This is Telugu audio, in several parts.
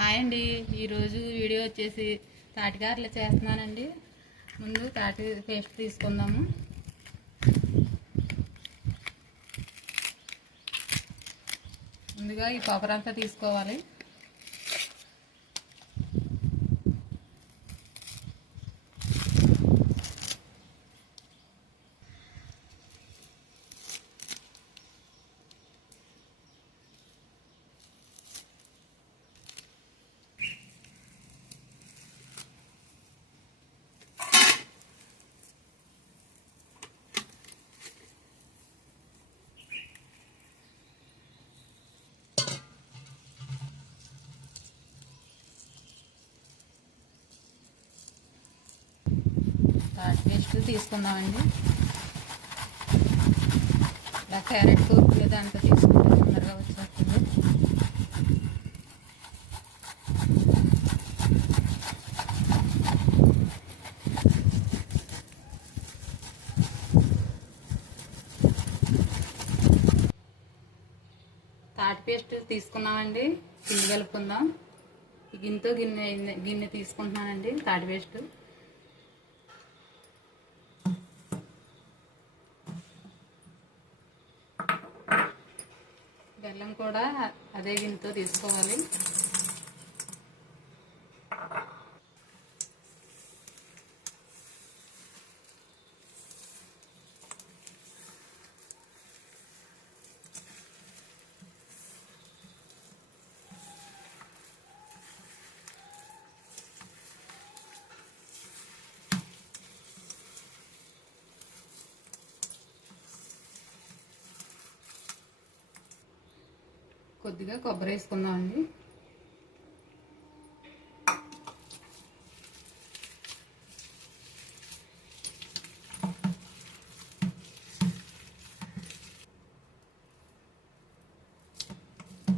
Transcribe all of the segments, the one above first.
హాయ్ అండి, ఈరోజు వీడియో వచ్చేసి తాటికారలు చేస్తున్నానండి. ముందు తాటి పేస్ట్ తీసుకుందాము. ముందుగా ఈ కొబ్బరంతా తీసుకోవాలి. తాటి పేస్ట్ తీసుకుందామండి. ఇలా క్యారెట్ కూరలు దాంతో తీసుకుంటే తొందరగా వచ్చేస్తుంది. తాటి పేస్ట్ తీసుకున్నామండి. పిండి కలుపుకుందాం. గిన్నెతో గిన్నె తీసుకుంటున్నానండి తాటి పేస్ట్. బెల్లం కూడా అదే గిన్నెతో తీసుకోవాలి. కొద్దిగా కొబ్బరి వేసుకుందామండి.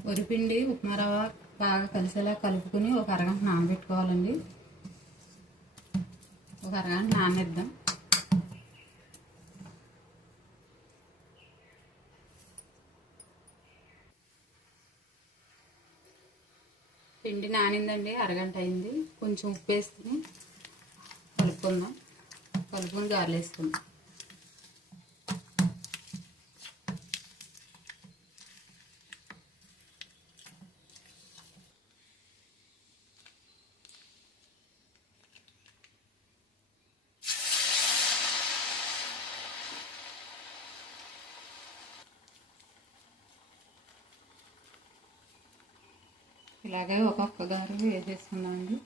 వరిపిండి ఉప్మా రవ్వ బాగా కలిసేలా కలుపుకొని ఒక అరగంట నానబెట్టుకోవాలండి. ఒక అరగంట నాననిద్దాం. పిండి నానిందండి, అరగంట అయింది. కొంచెం ఉప్పు వేసుకుని కలుపుకొని గారెలు వేసుకుందాం. ఇలాగే ఒక్కొక్క గారు వేసేసుకుందామండి.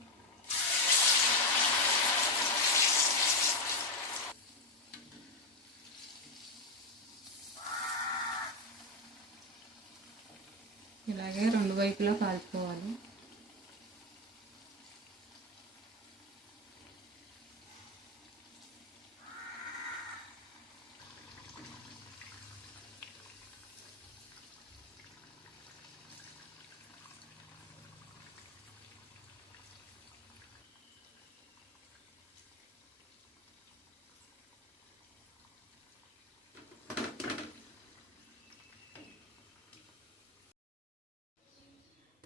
ఇలాగే రెండు వైపులా కాల్చుకోవాలి.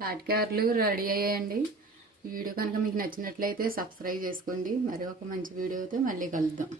తాటికారలు రెడీ అయ్యాయండి. ఈ వీడియో కనుక మీకు నచ్చినట్లయితే సబ్స్క్రైబ్ చేసుకోండి. మరి ఒక మంచి వీడియోతో మళ్ళీ కలుద్దాం.